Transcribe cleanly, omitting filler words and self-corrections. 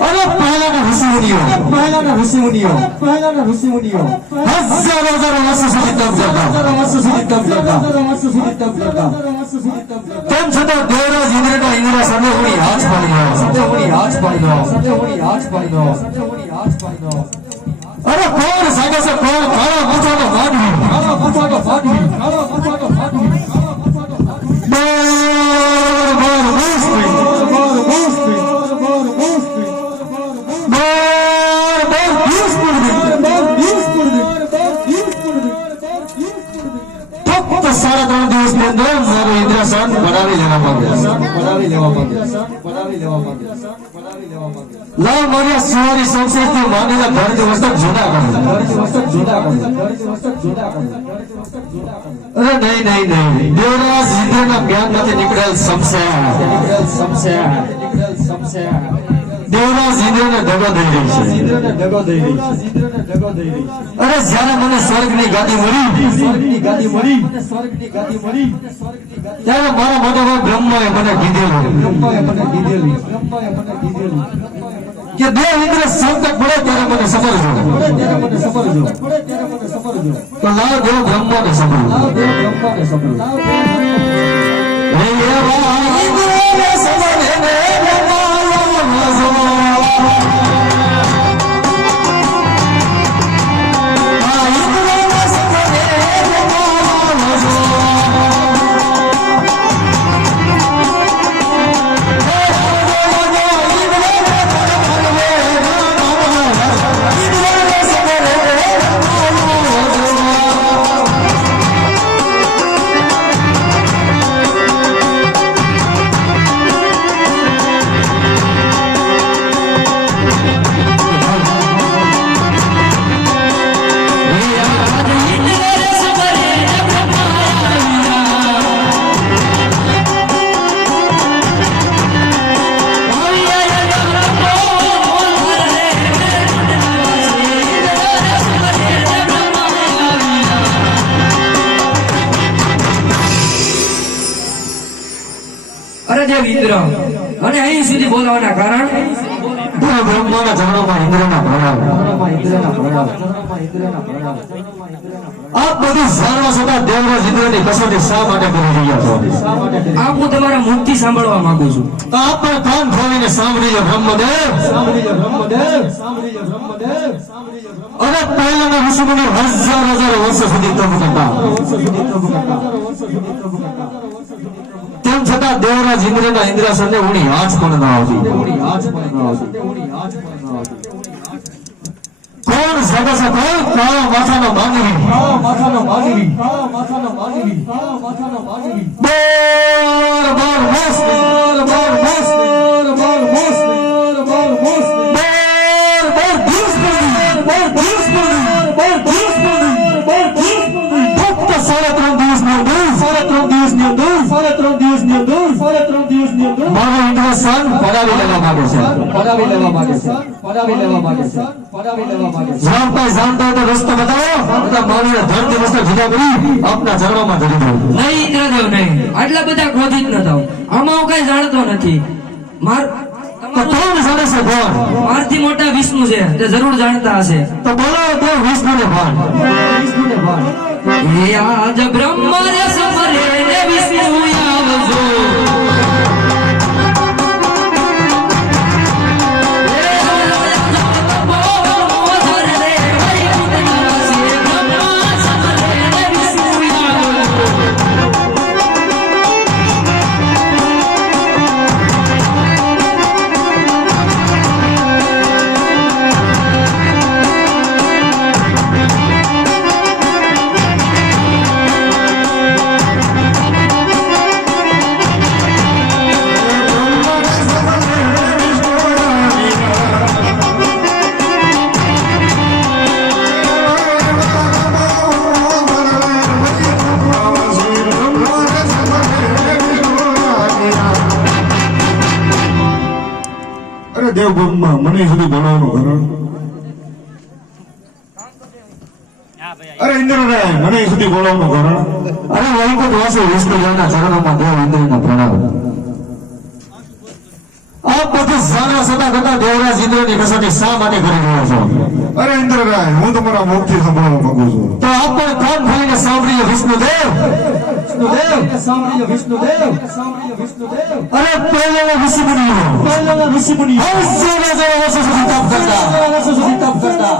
અરે પહેલાના ઋષિમુનિઓ હજારો વર્ષો સુધી તપ કરતા તેમ છતાં દેવરાજ ઇન્દ્રના ઇન્દ્ર સામે વળી હાથ પાડી દો અરે કોણ સાગે છે કોણ કાળા માથાનો માનવી સાડા 3 દિવસની અંદર મારું ઇન્દ્રાસન પડાવી લેવા લાવ મારી સુવારી સંશેષથી માનેલા ધરતી વસ્તક જુદા કરો અરે નહીં દેવરાજ ઇન્દ્રના જ્ઞાનમાંથી નીકળેલ સમસ્યા દેવરાજ ઇન્દ્રને દગો દઈ રહી છે અરે જ્યારે મને સ્વર્ગની ગાદી મળી ત્યારે મારા મોટા ભાઈ બ્રહ્માએ મને કીધેલું કે દેવ ઇન્દ્ર સંકટ પડે ત્યારે મને સમજજો તો લાવ દેવ બ્રહ્માને સમજો ઇન્દ્ર અને અહીં સુધી બોલાવવાના કારણ બ્રહ્માના ચરણોમાં ઇન્દ્રના પ્રણામ આપ બધું જાણવા છતાં દેવરાજ ઇન્દ્રની કસોટી શા માટે કરી રહ્યા છો આપ હું તમારા મુખથી સાંભળવા માંગુ છું તો આપ પણ કાન ખોલીને સાંભળીજો બ્રહ્મદેવ અને પહેલાના ઋષિમુનિ હજાર વર્ષો સુધી તપ કરતા તેમ છતાં દેવરાજ ઇન્દ્રના ઇન્દ્રાસનને ઉણી આંચ પણ ન આવતી કોણ સાગા છે કોણ કાળા માથાનો માંગવી બાર મારો ઇન્દ્રાસન પડાવી લેવા માંગે છે જાણતા તો રસ્તો બતાવો બધા મારીને ધરતી વસ્તુ જુદા કરી આપના ચરણોમાં ધરી દઉં નહીં ઇન્દ્રદેવ નહીં આટલા બધા ક્રોધિત ન થાવ આમાં હું કઈ જાણતો નથી કોણ જાણે છે કોણ મારથી મોટા વિષ્ણુ છે તે જરૂર જાણતા હશે તો બોલાવો તો વિષ્ણુને ભાન એ આજ બ્રહ્મ રે સમરે રે વિષ્ણુ આવજો દેવ બ્રહ્મા મને સુધી બોલાવવાનું કારણ અરે ઇન્દ્રરાય મને સુધી બોલાવવાનું કારણ અરે વૈકુંઠ વાસી વિષ્ણુના ચરણોમાં દેવ ઇન્દ્રના પ્રણામ આ બધું જાણ્યા છતાં કરતા દેવરાજ ઇન્દ્રની કસોટી શા માટે કરી રહ્યો છો? અરે ઇન્દ્રરાય, હું તમારા મુખથી સાંભળવા માંગુ છું. તો આપ પણ કાન ખોલીને સાંભળીએ વિષ્ણુદેવ. અરે પહેલાના ઋષિમુનિઓ અવશ્ય વર્ષો સુધી તપ કરતા